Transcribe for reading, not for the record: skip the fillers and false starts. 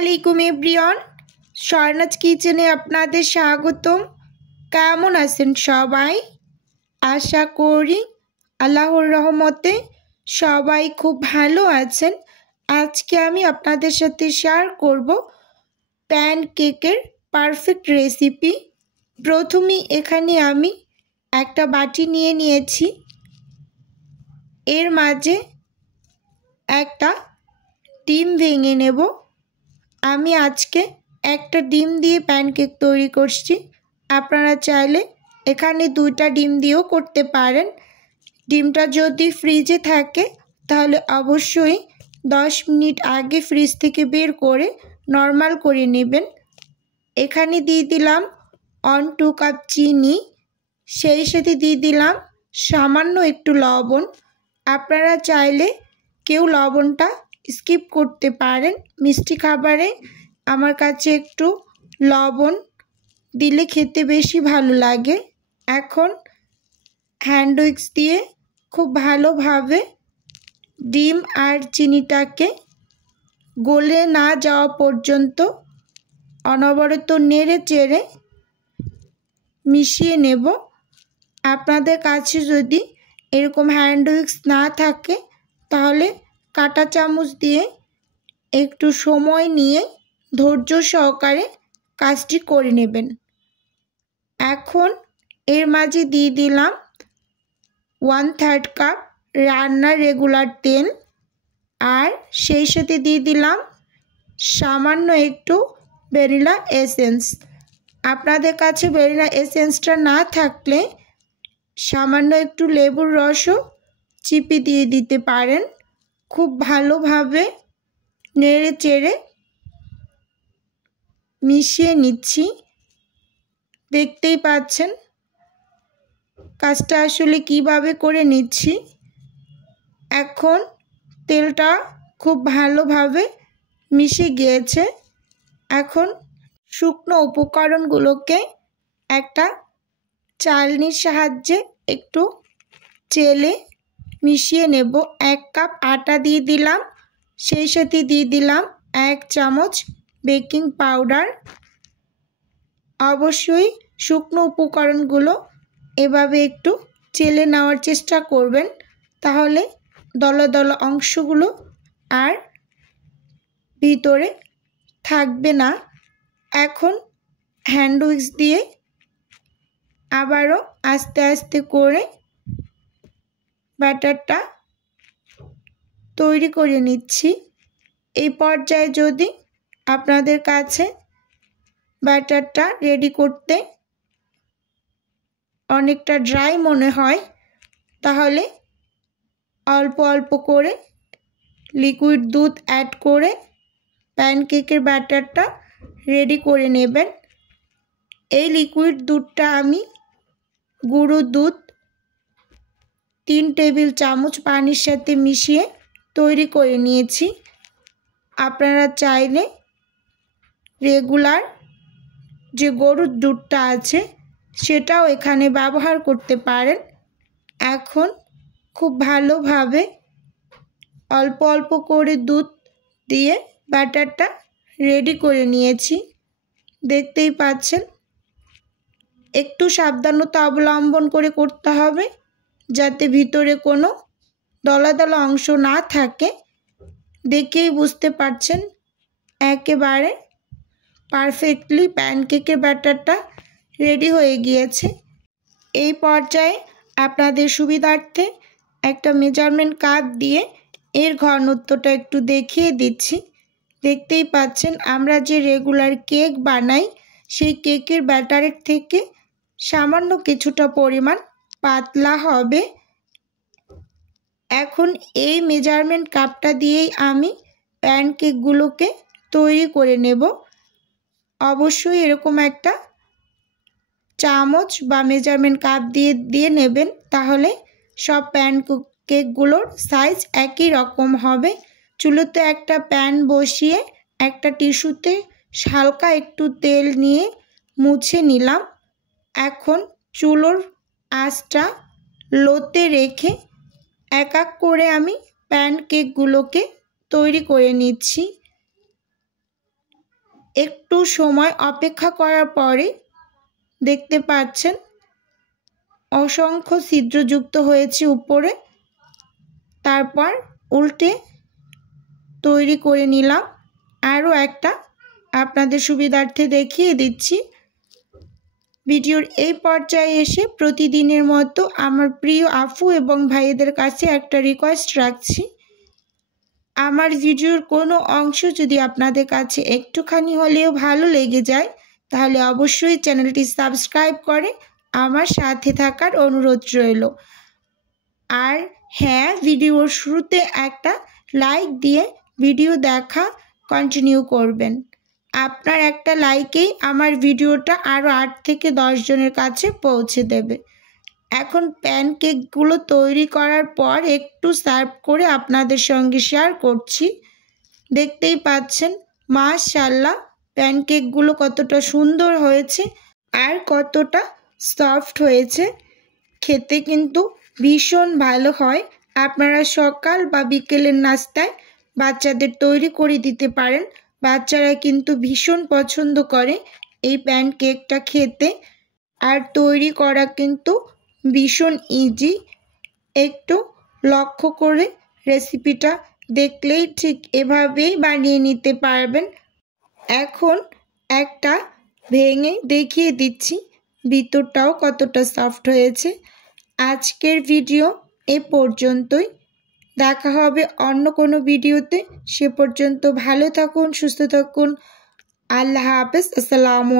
আসসালামু আলাইকুম এভরিওয়ান, স্বর্ণাজ কিচেনে আপনাদের স্বাগতম। কেমন আছেন সবাই? আশা করি আল্লাহর রহমতে সবাই খুব ভালো আছেন। আজকে আমি আপনাদের সাথে শেয়ার করব প্যানকেকের পারফেক্ট রেসিপি। প্রথমেই এখানে আমি একটা বাটি নিয়ে নিয়েছি, এর মাঝে একটা ডিম ভেঙে নেব। আমি আজকে একটা ডিম দিয়ে প্যানকেক তৈরি করছি, আপনারা চাইলে এখানে 2টা ডিম দিয়েও করতে পারেন। ডিমটা যদি ফ্রিজে থাকে তাহলে অবশ্যই 10 মিনিট আগে ফ্রিজ থেকে বের করে নর্মাল করে নেবেন। এখানে দিয়ে দিলাম 1-2 কাপ চিনি, সেই সাথে দিয়ে দিলাম সামান্য একটু লবণ। আপনারা চাইলে কেউ লবণটা স্কিপ করতে পারেন, মিষ্টি খাবারে আমার কাছে একটু লবণ দিলে খেতে বেশি ভালো লাগে। এখন হ্যান্ড উইক্স দিয়ে খুব ভালোভাবে ডিম আর চিনিটাকে গলে না যাওয়া পর্যন্ত অনবরত নেড়ে চেড়ে মিশিয়ে নেব। আপনাদের কাছে যদি এরকম হ্যান্ড উইক্স না থাকে তাহলে কাঁটা চামচ দিয়ে একটু সময় নিয়ে ধৈর্য সহকারে কাজটি করে নেবেন। এখন এর মাঝে দিয়ে দিলাম 1/3 কাপ রান্নার রেগুলার তেল, আর সেই সাথে দিয়ে দিলাম সামান্য একটু ভ্যানিলা এসেন্স। আপনাদের কাছে ভ্যানিলা এসেন্সটা না থাকলে সামান্য একটু লেবুর রসও চিপে দিয়ে দিতে পারেন। খুব ভালোভাবে নেড়ে চেড়ে মিশিয়ে নিচ্ছি। দেখতেই পাচ্ছেন কাজটা আসলে কিভাবে করে নিচ্ছি। এখন তেলটা খুব ভালোভাবে মিশে গিয়েছে। এখন শুকনো উপকরণগুলোকে একটা চালনির সাহায্যে একটু চেলে মিশিয়ে নেব। 1 কাপ আটা দিয়ে দিলাম, সেই সাথে দিয়ে দিলাম 1 চামচ বেকিং পাউডার। অবশ্যই শুকনো উপকরণগুলো এভাবে একটু চেলে নেওয়ার চেষ্টা করবেন, তাহলে দলা দলা অংশগুলো আর ভিতরে থাকবে না। এখন হ্যান্ড উইক্স দিয়ে আবারও আস্তে আস্তে করে ব্যাটারটা তৈরি করে নিচ্ছি। এই পর্যায়ে যদি আপনাদের কাছে ব্যাটারটা রেডি করতে অনেকটা ড্রাই মনে হয় তাহলে অল্প অল্প করে লিকুইড দুধ অ্যাড করে প্যানকেকের ব্যাটারটা রেডি করে নেবেন। এই লিকুইড দুধটা আমি গুঁড়ো দুধ 3 টেবিল চামচ পানির সাথে মিশিয়ে তৈরি করে নিয়েছি। আপনারা চাইলে রেগুলার যে গরুর দুধটা আছে সেটাও এখানে ব্যবহার করতে পারেন। এখন খুব ভালোভাবে অল্প অল্প করে দুধ দিয়ে ব্যাটারটা রেডি করে নিয়েছি। দেখতেই পাচ্ছেন একটু সাবধানতা অবলম্বন করে করতে হবে যাতে ভিতরে কোনো দলা দলা অংশ না থাকে। দেখেই বুঝতে পারছেন একেবারে পারফেক্টলি প্যানকেকের ব্যাটারটা রেডি হয়ে গিয়েছে। এই পর্যায়ে আপনাদের সুবিধার্থে একটা মেজারমেন্ট কাপ দিয়ে এর ঘনত্বটা একটু দেখিয়ে দিচ্ছি। দেখতেই পাচ্ছেন আমরা যে রেগুলার কেক বানাই সেই কেকের ব্যাটারের থেকে সামান্য কিছুটা পরিমাণ পাতলা হবে। এখন এই মেজারমেন্ট কাপটা দিয়েই আমি প্যানকেকগুলোকে তৈরি করে নেব। অবশ্যই এরকম একটা চামচ বা মেজারমেন্ট কাপ দিয়ে নেবেন, তাহলে সব প্যানকেকগুলোর সাইজ একই রকম হবে। চুলোতে একটা প্যান বসিয়ে একটা টিস্যুতে হালকা একটু তেল নিয়ে মুছে নিলাম। এখন চুলোর আঁচটা লোতে রেখে এক এক করে আমি প্যানকেকগুলোকে তৈরি করে নিচ্ছি। একটু সময় অপেক্ষা করার পরে দেখতে পাচ্ছেন অসংখ্য ছিদ্রযুক্ত হয়েছে উপরে। তারপর উল্টে তৈরি করে নিলাম। আরও একটা আপনাদের সুবিধার্থে দেখিয়ে দিচ্ছি। ভিডিওর এই পর্যায়ে এসে প্রতিদিনের মতো আমার প্রিয় আপু এবং ভাইদের কাছে একটা রিকোয়েস্ট রাখছি, আমার ভিডিওর কোনো অংশ যদি আপনাদের কাছে একটুখানি হলেও ভালো লেগে যায় তাহলে অবশ্যই চ্যানেলটি সাবস্ক্রাইব করে আমার সাথে থাকার অনুরোধ রইল। আর হ্যাঁ, ভিডিওর শুরুতে একটা লাইক দিয়ে ভিডিও দেখা কন্টিনিউ করবেন। আপনার একটা লাইকেই আমার ভিডিওটা আরও 8 থেকে 10 জনের কাছে পৌঁছে দেবে। এখন প্যানকেকগুলো তৈরি করার পর একটু সার্ভ করে আপনাদের সঙ্গে শেয়ার করছি। দেখতেই পাচ্ছেন মাশাআল্লাহ প্যানকেকগুলো কতটা সুন্দর হয়েছে আর কতটা সফট হয়েছে। খেতে কিন্তু ভীষণ ভালো হয়। আপনারা সকাল বা বিকেলের নাস্তায় বাচ্চাদের তৈরি করে দিতে পারেন। বাচ্চারা কিন্তু ভীষণ পছন্দ করে এই প্যানকেকটা খেতে। আর তৈরি করা কিন্তু ভীষণ ইজি। একটু লক্ষ্য করে রেসিপিটা দেখলেই ঠিক এভাবেই বানিয়ে নিতে পারবেন। এখন একটা ভেঙে দেখিয়ে দিচ্ছি ভিতরটাও কতটা সফট হয়েছে। আজকের ভিডিও এ পর্যন্তই। দেখা হবে অন্য কোনো ভিডিওতে। সে পর্যন্ত ভালো থাকুন, সুস্থ থাকুন। আল্লাহ হাফেজ। আসসালামু আলাইকুম।